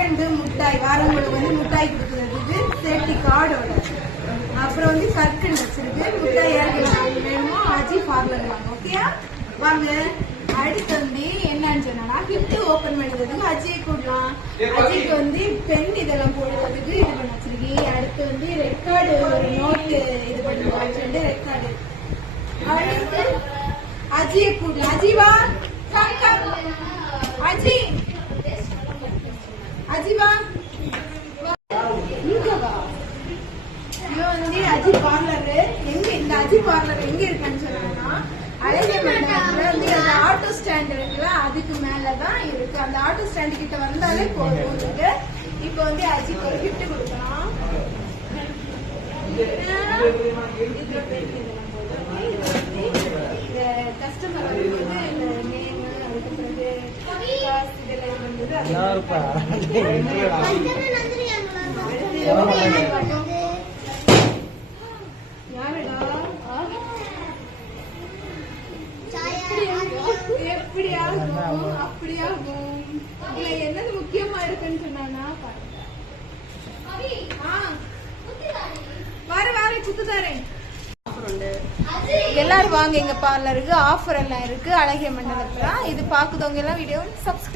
கற்கண்டு முட்டாய் வாரங்களுக்கு வந்து முட்டாய் கொடுக்குறதுக்கு சேஃப்டி கார்டோட. அப்புறம் வந்து கற்கண்டு வச்சிருக்கு. முட்டாய் யாருக்கு வேணுமோ அஜி பார்லர் வாங்க. ஓகேயா? வாங்க. அடுத்து வந்து என்னன்னு சொன்னா கிஃப்ட் ஓபன் பண்ணுறதுக்கு அஜியை கூடலாம். அஜிக்கு வந்து பென் இதெல்லாம் போடுறதுக்கு இது பண்ண வச்சிருக்கேன். அடுத்து வந்து ரெக்கார்டு ஒரு நோட்டு இது பண்ணி வச்சுட்டு ரெக்கார்டு. அடுத்து அஜியை கூடலாம். அஜிவா அஜி அஜிவா இங்கவா. இவன் வந்து அஜி பார்லர் எங்க, இந்த அஜி பார்லர் எங்க இருக்குன்னு சொன்னா அழகிய மண்டபத்துல வந்து அந்த ஆட்டோ ஸ்டாண்ட் இருக்குல்ல அதுக்கு மேலதான் இருக்கு. அந்த ஆட்டோ ஸ்டாண்ட் கிட்ட வந்தாலே போதும். இப்ப வந்து அஜிக்கு ஒரு கிஃப்ட் கொடுக்கலாம். கஸ்டமர் வந்து நேம் அதுக்கு பிறகு இதெல்லாம் வந்து அப்படியாகும். இதுல என்னது முக்கியமா இருக்குன்னு சொன்னா வார குத்துதாரேன். எல்லாரும் வாங்க எங்க பார்லருக்கு. ஆஃபர் எல்லாம் இருக்கு அழகிய மண்டலத்துல. இது பாக்குதவங்க எல்லாம் வீடியோ சப்ஸ்கிரைப்